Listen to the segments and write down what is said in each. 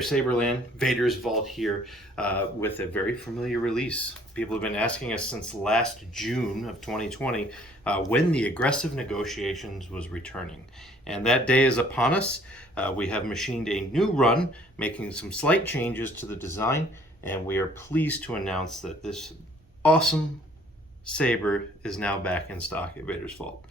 there, Saberland. Vader's Vault here with a very familiar release. People have been asking us since last June of 2020 when the aggressive negotiations was returning. And that day is upon us. We have machined a new run, making some slight changes to the design, and we are pleased to announce that this awesome Saber is now back in stock at Vader's Vault.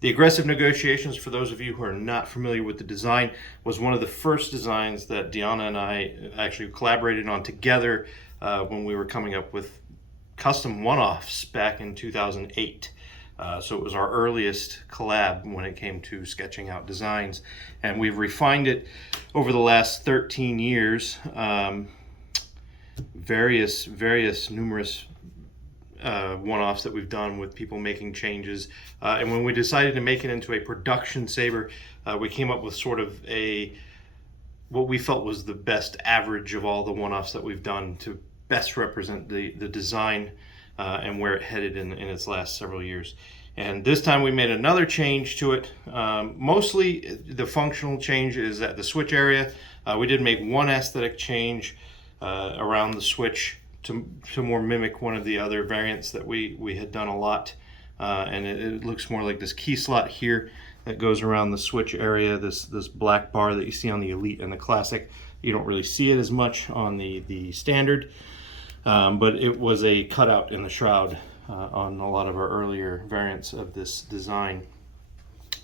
The aggressive negotiations, for those of you who are not familiar with the design, was one of the first designs that Deanna and I actually collaborated on together when we were coming up with custom one-offs back in 2008. So it was our earliest collab when it came to sketching out designs, and we've refined it over the last 13 years. Numerous one-offs that we've done with people making changes, and when we decided to make it into a production Saber, we came up with sort of what we felt was the best average of all the one-offs that we've done to best represent the design and where it headed in its last several years. And this time we made another change to it. Mostly the functional change is at the switch area. We did make one aesthetic change around the switch to more mimic one of the other variants that we had done a lot, and it looks more like this key slot here that goes around the switch area, this black bar that you see on the Elite and the Classic. You don't really see it as much on the Standard, but it was a cutout in the shroud on a lot of our earlier variants of this design.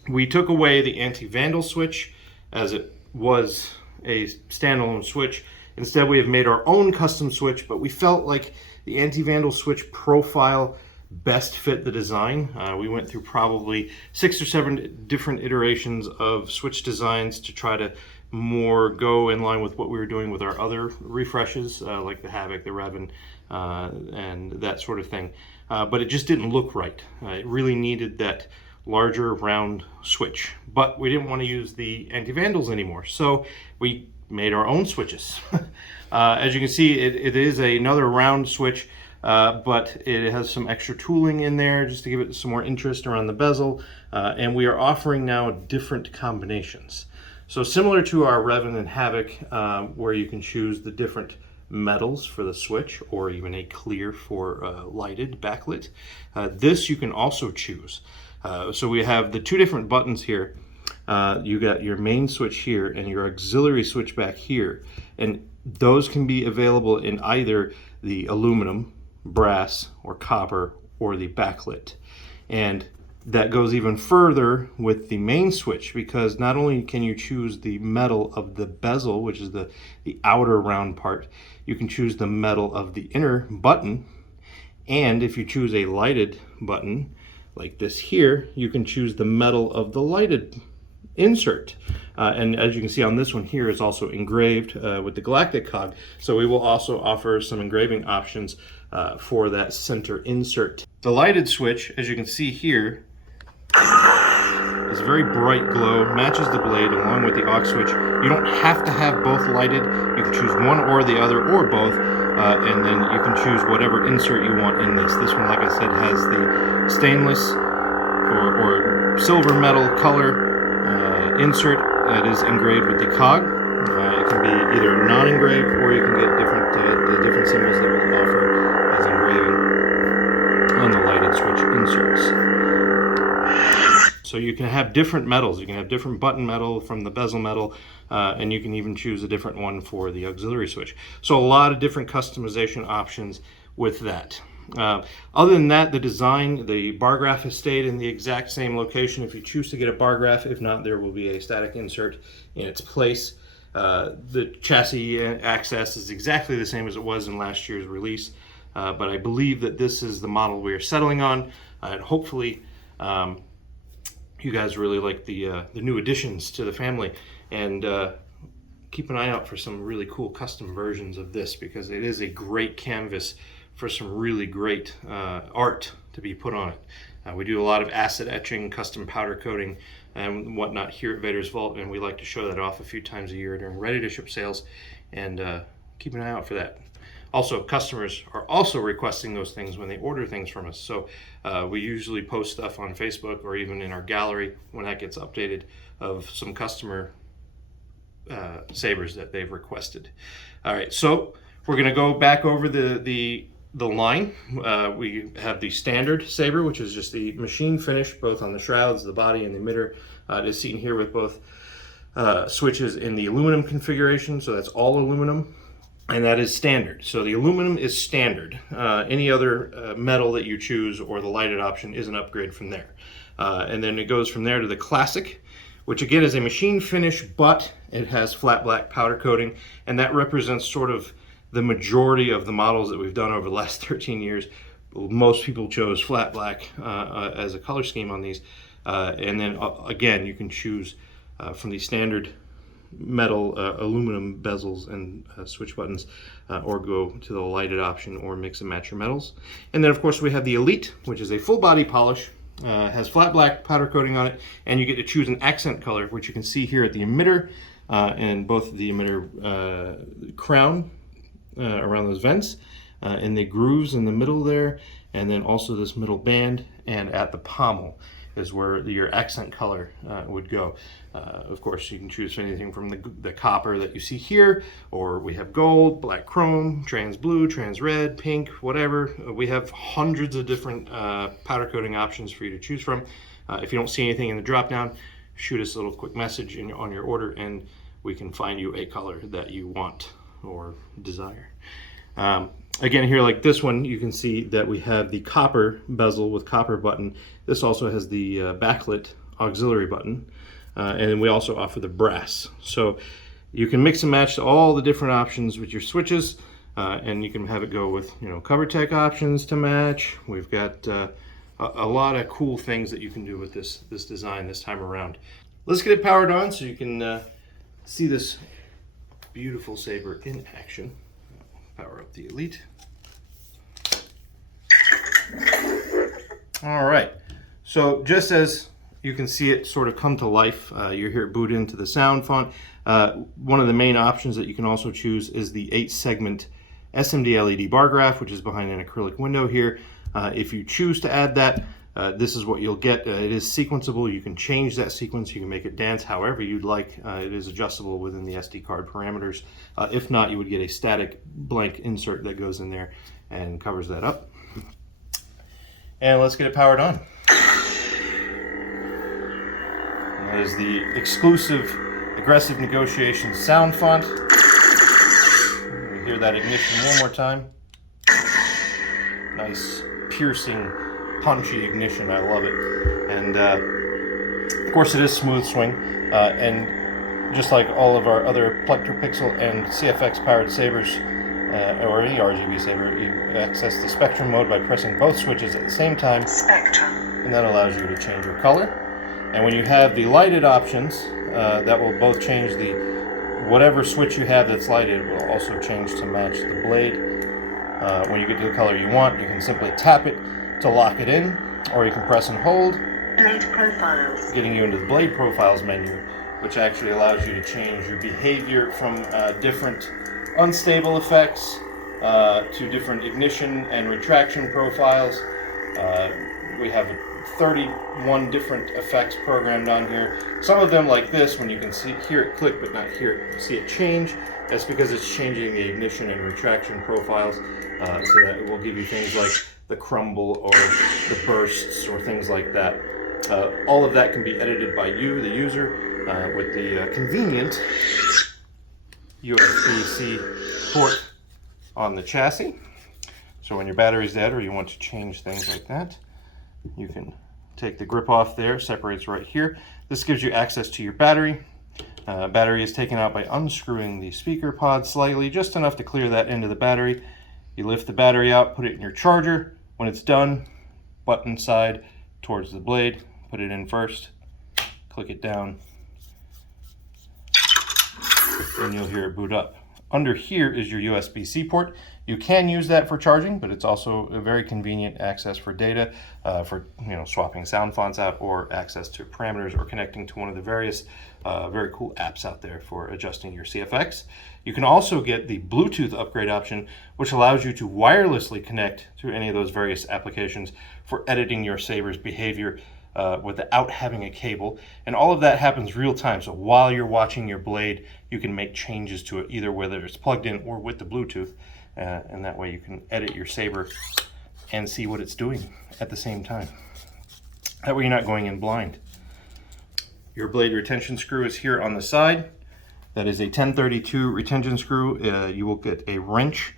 We took away the anti-vandal switch as it was a standalone switch. Instead, we have made our own custom switch, but we felt like the anti-vandal switch profile best fit the design. We went through probably 6 or 7 different iterations of switch designs to try to more go in line with what we were doing with our other refreshes, like the Havoc, the Revan, and that sort of thing. But it just didn't look right. It really needed that larger round switch, but we didn't want to use the anti-vandals anymore, so we made our own switches. As you can see, it is another round switch, but it has some extra tooling in there just to give it some more interest around the bezel, and we are offering now different combinations. So similar to our Revan and Havoc, where you can choose the different metals for the switch or even a clear for lighted backlit, this you can also choose. So we have the 2 different buttons here. You got your main switch here and your auxiliary switch back here, and those can be available in either the aluminum, brass, or copper, or the backlit. And that goes even further with the main switch, because not only can you choose the metal of the bezel, which is the outer round part, you can choose the metal of the inner button, and if you choose a lighted button like this here, you can choose the metal of the lighted insert. And as you can see on this one here is also engraved with the Galactic cog, so we will also offer some engraving options for that center insert. The lighted switch, as you can see here, is a very bright glow, matches the blade along with the aux switch. You don't have to have both lighted. You can choose one or the other or both, and then you can choose whatever insert you want in this. This one, like I said, has the stainless or silver metal color insert that is engraved with the cog. It can be either non-engraved, or you can get the different symbols that we'll offer as engraving on the lighted switch inserts. So you can have different metals. You can have different button metal from the bezel metal, and you can even choose a different one for the auxiliary switch. So a lot of different customization options with that. Other than that, the design, the bar graph has stayed in the exact same location if you choose to get a bar graph. If not, there will be a static insert in its place. The chassis access is exactly the same as it was in last year's release, but I believe that this is the model we are settling on, and hopefully you guys really like the new additions to the family, and keep an eye out for some really cool custom versions of this, because it is a great canvas for some really great art to be put on it. We do a lot of acid etching, custom powder coating, and whatnot here at Vader's Vault, and we like to show that off a few times a year during ready to ship sales, and keep an eye out for that. Also, customers are also requesting those things when they order things from us. So we usually post stuff on Facebook or even in our gallery when that gets updated of some customer Sabers that they've requested. All right, so we're going to go back over the line. We have the standard Saber, which is just the machine finish, both on the shrouds, the body, and the emitter. It is seen here with both switches in the aluminum configuration, so that's all aluminum, and that is standard. So the aluminum is standard. Any other metal that you choose or the lighted option is an upgrade from there. And then it goes from there to the classic, which again is a machine finish, but it has flat black powder coating, and that represents sort of the majority of the models that we've done over the last 13 years. Most people chose flat black as a color scheme on these. And then again, you can choose from the standard metal aluminum bezels and switch buttons, or go to the lighted option or mix and match your metals. And then of course we have the Elite, which is a full body polish, has flat black powder coating on it, and you get to choose an accent color, which you can see here at the emitter, and both the emitter crown around those vents, and the grooves in the middle there, and then also this middle band, and at the pommel is where your accent color would go. Of course, you can choose anything from the copper that you see here, or we have gold, black chrome, trans blue, trans red, pink, whatever. We have hundreds of different powder coating options for you to choose from. If you don't see anything in the drop down, shoot us a little quick message on your order, and we can find you a color that you want or desire. Again, here like this one, you can see that we have the copper bezel with copper button. This also has the backlit auxiliary button, and we also offer the brass. So you can mix and match all the different options with your switches, and you can have it go with, you know, CoverTech options to match. We've got a lot of cool things that you can do with this design this time around. Let's get it powered on so you can see this beautiful Saber in action. Power up the Elite. All right, so just as you can see it sort of come to life, you're here boot into the sound font. One of the main options that you can also choose is the 8-segment SMD LED bar graph, which is behind an acrylic window here. If you choose to add that, this is what you'll get. It is sequenceable. You can change that sequence. You can make it dance however you'd like. It is adjustable within the SD card parameters. If not, you would get a static blank insert that goes in there and covers that up. And let's get it powered on. That is the exclusive Aggressive Negotiation sound font. Hear that ignition one more time. Nice, piercing, punchy ignition. I love it. And of course, it is smooth swing. And just like all of our other Plector Pixel and CFX powered Sabers, or any RGB Saber, you access the spectrum mode by pressing both switches at the same time. Spectrum. And that allows you to change your color. And when you have the lighted options, that will both change whatever switch you have that's lighted will also change to match the blade. When you get to the color you want, you can simply tap it to lock it in, or you can press and hold, blade profiles, getting you into the blade profiles menu, which actually allows you to change your behavior from different unstable effects to different ignition and retraction profiles. We have 31 different effects programmed on here. Some of them, like this, when you can hear it click but not see it change, that's because it's changing the ignition and retraction profiles, so that it will give you things like the crumble or the bursts or things like that. All of that can be edited by you, the user, with the convenient USB-C port on the chassis. So when your battery's dead or you want to change things like that, you can take the grip off there, separates right here. This gives you access to your battery. Battery is taken out by unscrewing the speaker pod slightly, just enough to clear that end of the battery. You lift the battery out, put it in your charger. When it's done, button side towards the blade, put it in first, click it down, and you'll hear it boot up. Under here is your USB-C port. You can use that for charging, but it's also a very convenient access for data, for swapping sound fonts out, or access to parameters, or connecting to one of the various very cool apps out there for adjusting your CFX. You can also get the Bluetooth upgrade option, which allows you to wirelessly connect to any of those various applications for editing your Saber's behavior without having a cable. And all of that happens real time. So while you're watching your blade, you can make changes to it, either whether it's plugged in or with the Bluetooth. And that way you can edit your Saber and see what it's doing at the same time. That way you're not going in blind. Your blade retention screw is here on the side. That is a 1032 retention screw. You will get a wrench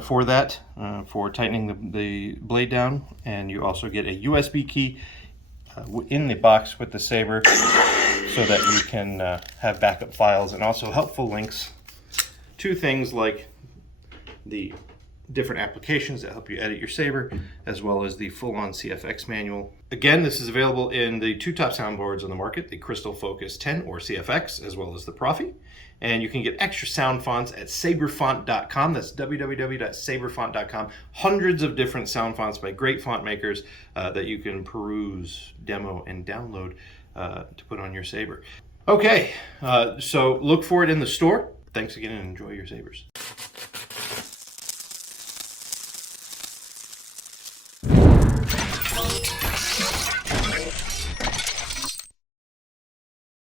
for that, for tightening the blade down. And you also get a USB key in the box with the Saber so that you can have backup files and also helpful links to things like the different applications that help you edit your Saber, as well as the full-on CFX manual. Again, this is available in the two top soundboards on the market, the Crystal Focus 10 or CFX, as well as the Profi. And you can get extra sound fonts at saberfont.com. That's www.saberfont.com. Hundreds of different sound fonts by great font makers that you can peruse, demo, and download to put on your Saber. Okay, so look for it in the store. Thanks again and enjoy your Sabers.